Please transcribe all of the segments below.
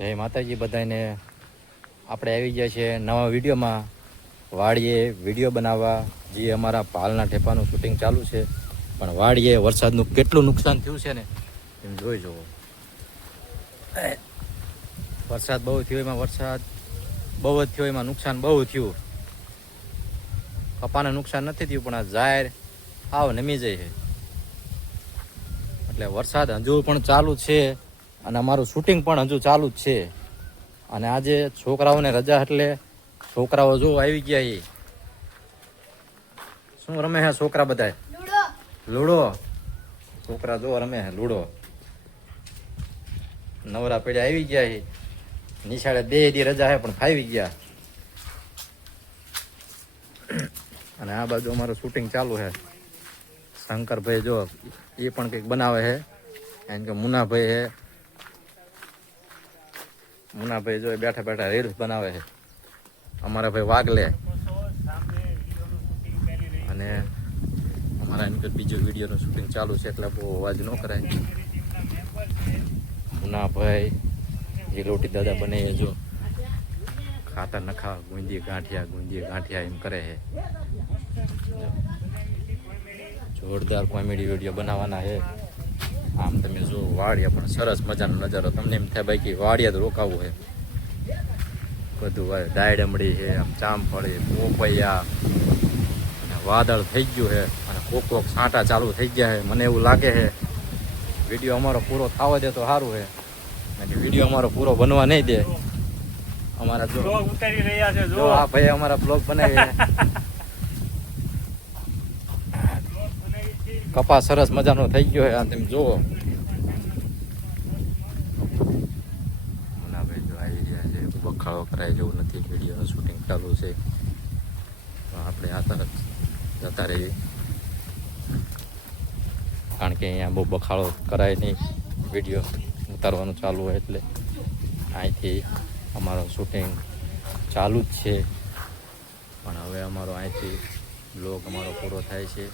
જય માતાજી બધાને. આપણે આવી ગયા છે નવા વિડીયોમાં. વાડીએ વિડીયો બનાવવા. જે અમારા પાલના ઠેપાનું શૂટિંગ ચાલુ છે, પણ વાડીએ વરસાદનું કેટલું નુકસાન થયું છે ને એમ જોઈ જુઓ. વરસાદ બહુ થયો, એમાં વરસાદ બહુ જ થયો, એમાં નુકસાન બહુ થયું. કપાને નુકસાન નથી થયું, પણ આ જાહેર આવ નમી જાય છે. એટલે વરસાદ હજુ પણ ચાલુ છે અને અમારું શૂટિંગ પણ હજુ ચાલુ જ છે. અને આજે છોકરાઓને રજા એટલે છોકરાઓ જો આવી ગયા. એ શું રમે છે છોકરા? બધા લૂડો. છોકરા જો રમે છે લૂડો. નવરા પેડે આવી ગયા. નિશાળે 2 દી રજા છે પણ ફાવી ગયા. અને આ બાજુ અમારું શૂટિંગ ચાલુ છે. શંકરભાઈ જો એ પણ કંઈક બનાવે છે. કારણ કે મુનાભાઈ છે. મુનાભાઈ જો બેઠા બેઠા રીલ્સ બનાવે છે. અમારા ભાઈ વાગલે. અને અમારા એમ કે બીજો વિડીયોનું શૂટિંગ ચાલુ છે, એટલે બહુ અવાજ ન કરાય. મુનાભાઈ એ રોટી દાદા બને જો ખાતા નખા ગુંદી ગાંઠિયા એમ કરે છે. જોરદાર કોમેડી વિડીયો બનાવવાના છે. આમ તમે જો વાડિયા પણ સરસ મજાનો નજારો. તમને એમ થાય ભાઈ કે વાડિયા તો રોકાવું છે. બધું હોય ડાયડમડી છે, આમ જામફળી, પોપૈયા, અને વાદળ થઈ ગયું છે. અને કોક છાંટા ચાલુ થઈ ગયા છે. મને એવું લાગે છે વિડીયો અમારો પૂરો થવા દે તો સારું છે. અને વિડીયો અમારો પૂરો બનવા નહીં દે. અમારા ઉતારી રહ્યા છે જો આ ભાઈ અમારા બ્લોગ બનાવી. કપા સરસ મજાનો થઈ ગયો છે. આ તમે જુઓ. મુનાભાઈ જો આવી રહ્યા છે. બખાડો કરાય જેવું નથી. વિડીયોનું શૂટિંગ ચાલુ છે. આપણે આ તરફ જતા રહીએ, કારણ કે અહીંયા બહુ બખાડો કરાય નહીં. વિડીયો ઉતારવાનું ચાલુ હોય એટલે અહીંથી અમારો શૂટિંગ ચાલુ જ છે. પણ હવે અમારો અહીંથી બ્લોગ અમારો પૂરો થાય છે.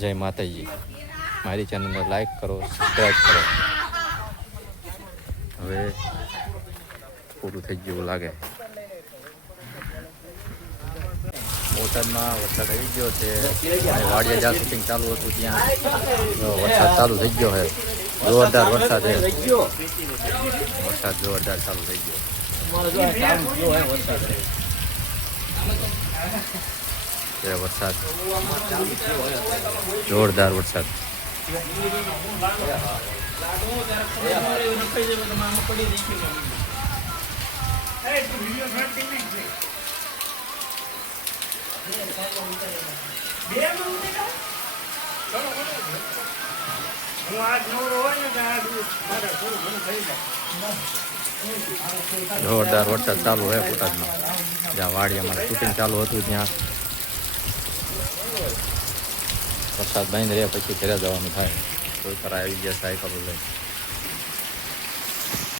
જય માતાજી. મારી ચેનલને લાઈક કરો, સબસ્ક્રાઈબ કરો. હવે પૂરું થઈ ગયું લાગે. બોટાદમાં વરસાદ આવી ગયો છે. વાડિયા જ્યાં શૂટિંગ ચાલુ હતું ત્યાં વરસાદ ચાલુ થઈ ગયો છે. જોરદાર વરસાદ છે. વરસાદ જોરદાર ચાલુ થઈ ગયો. વરસાદ જોરદાર વરસાદ. જોરદાર વરસાદ ચાલુ છે બોટાદમાં. જ્યાં વાડિયામાં શૂટિંગ ચાલુ હતું ત્યાં વરસાદ બંધ રહ્યા પછી ઘરે જવાનું થાય. કોઈ પર આવી ગયા સાયકલ લઈ.